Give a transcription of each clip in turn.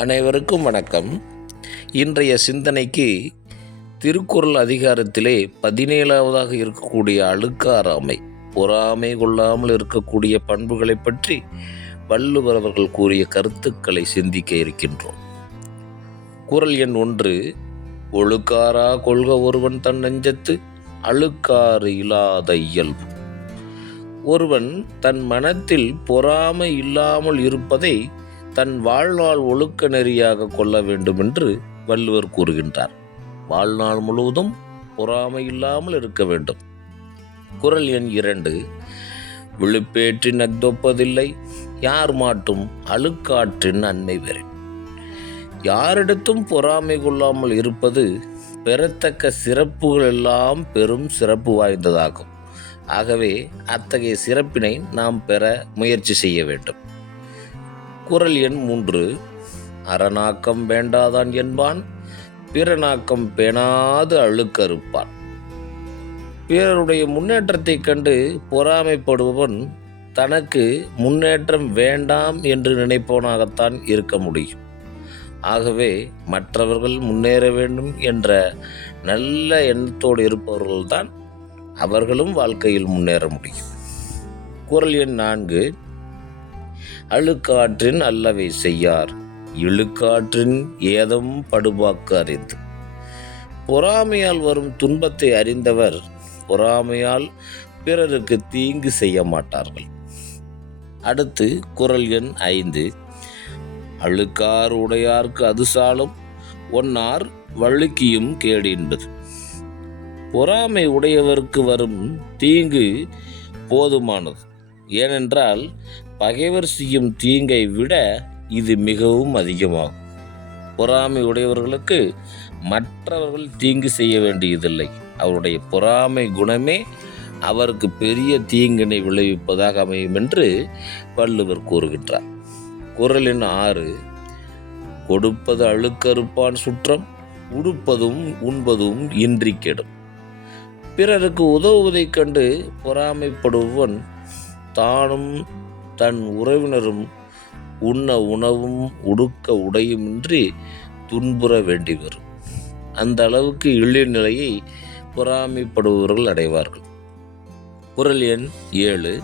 அனைவருக்கும் வணக்கம். இன்றைய சிந்தனைக்கு திருக்குறள் அதிகாரத்திலே பதினேழாவதாக இருக்கக்கூடிய அழுக்காராமை பொறாமை கொள்ளாமல் இருக்கக்கூடிய பண்புகளை பற்றி வள்ளுவர் அவர்கள் கூறிய கருத்துக்களை சிந்திக்க இருக்கின்றோம். குறள் எண் ஒன்று ஒழுக்காரா கொள்க ஒருவன் தன் நெஞ்சத்து அழுக்காறு இல்லாத இயல்பு. ஒருவன் தன் மனத்தில் பொறாமை இல்லாமல் இருப்பதை தன் வாழ்நாள் ஒழுக்க நெறியாக கொள்ள வேண்டும் என்று வள்ளுவர் கூறுகின்றார். வாழ்நாள் முழுவதும் பொறாமை இல்லாமல் இருக்க வேண்டும். குறள் எண் இரண்டு. விழுப்பேற்றின் அக்தொப்பதில்லை யார் மாட்டும் அழுக்காற்றின் அன்னை வெறின் யாரிடத்தும் பொறாமை கொள்ளாமல் இருப்பது பெறத்தக்க சிறப்புகள் எல்லாம் பெரும் சிறப்பு வாய்ந்ததாகும். ஆகவே அத்தகைய சிறப்பினை நாம் பெற முயற்சி செய்ய வேண்டும். குரல் எண் மூன்று. அறநாக்கம் வேண்டாதான் என்பான் பிறநாக்கம் பேணாது அழுக்கறுப்பான். பிறருடைய முன்னேற்றத்தைக் கண்டு பொறாமைப்படுபவன் தனக்கு முன்னேற்றம் வேண்டாம் என்று நினைப்பவனாகத்தான் இருக்க முடியும். ஆகவே மற்றவர்கள் முன்னேற வேண்டும் என்ற நல்ல எண்ணத்தோடு இருப்பவர்கள்தான் அவர்களும் வாழ்க்கையில் முன்னேற முடியும். குரல் எண் நான்கு. அழுக்காற்றின் அல்லவை செய்யார். இழுக்காற்றின் ஏதம் படுபாக்கு அறிந்து. பொறாமையால் வரும் துன்பத்தை அறிந்தவர் பொறாமையால் பிறருக்கு தீங்கு செய்ய மாட்டார்கள். அடுத்து குரல் எண் ஐந்து. அழுக்கார் உடையார்க்கு அது சாலும் ஒன்னார் வழுக்கியும் கேடு என்பது பொறாமை உடையவருக்கு வரும் தீங்கு போதுமானது. ஏனென்றால் பகைவர் செய்யும் தீங்கை விட இது மிகவும் அதிகமாகும். பொறாமை உடையவர்களுக்கு மற்றவர்கள் தீங்கு செய்ய வேண்டியதில்லை. அவருடைய பொறாமை குணமே அவருக்கு பெரிய தீங்கினை விளைவிப்பதாக அமையும் என்று வள்ளுவர் கூறுகின்றார். குரலின் ஆறு கொடுப்பது அழுக்கறுப்பான் சுற்றம் உடுப்பதும் உண்பதும் இன்றி கெடும். பிறருக்கு உதவுவதைக் கண்டு பொறாமைப்படுபவன் தானும் தன் உறவினரும் உண்ண உணவும் உடுக்க உடையுமின்றி துன்புற வேண்டி வரும் அந்த அளவுக்கு இழிநிலையை பொறாமைப்படுபவர்கள் அடைவார்கள். குரல் எண் ஏழு.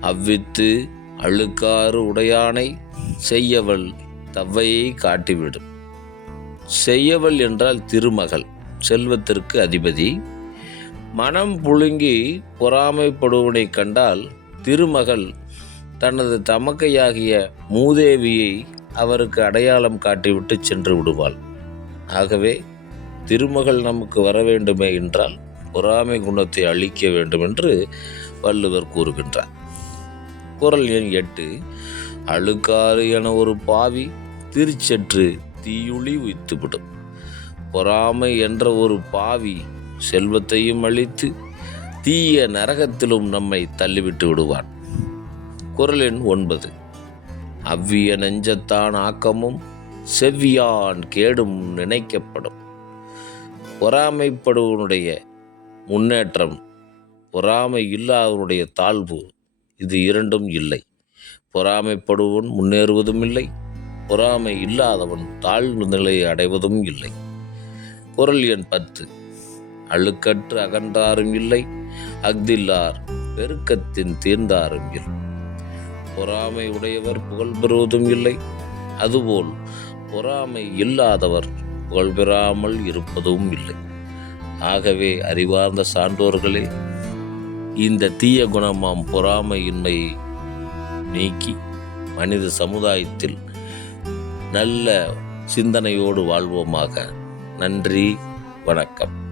அவ்வித்து அழுக்காறு உடையானை செய்யவள் தவ்வையை காட்டிவிடும். செய்யவள் என்றால் திருமகள் செல்வத்திற்கு அதிபதி. மனம் புழுங்கி பொறாமைப்படுவனை கண்டால் திருமகள் தனது தமக்கையாகிய மூதேவியை அவருக்கு அடையாளம் காட்டிவிட்டு சென்று விடுவாள். ஆகவே திருமகள் நமக்கு வர வேண்டுமே என்றால் பொறாமை குணத்தை அழிக்க வேண்டும் என்று வள்ளுவர் கூறுகின்றார். குறள் எண் எட்டு அழுக்காறு என ஒரு பாவி திருச்செற்று தீயுளி உய்த்துவிடும். பொறாமை என்ற ஒரு பாவி செல்வத்தையும் அழித்து தீய நரகத்திலும் நம்மை தள்ளிவிட்டு விடுவான். குரல் எண் ஒன்பது அவ்விய நெஞ்சத்தான் ஆக்கமும் செவ்வியான் கேடும் நினைக்கப்படும். பொறாமைப்படுவனுடைய முன்னேற்றம் பொறாமை இல்லாதவனுடைய தாழ்வு இது இரண்டும் இல்லை. பொறாமைப்படுவன் முன்னேறுவதும் இல்லை பொறாமை இல்லாதவன் தாழ்வு நிலையை அடைவதும் இல்லை. குரல் எண் பத்து அழுக்கற்று அகன்றாரும் இல்லை அஃதில்லார் பெருக்கத்தின் தீர்ந்தாரும் இல்லை. பொறாமை உடையவர் புகழ் பெறுவதும் இல்லை. அதுபோல் பொறாமை இல்லாதவர் புகழ் பெறாமல் இருப்பதும் இல்லை. ஆகவே அறிவார்ந்த சான்றோர்களே இந்த தீய குணமாம் பொறாமையின்மையை நீக்கி மனித சமுதாயத்தில் நல்ல சிந்தனையோடு வாழ்வோமாக. நன்றி வணக்கம்.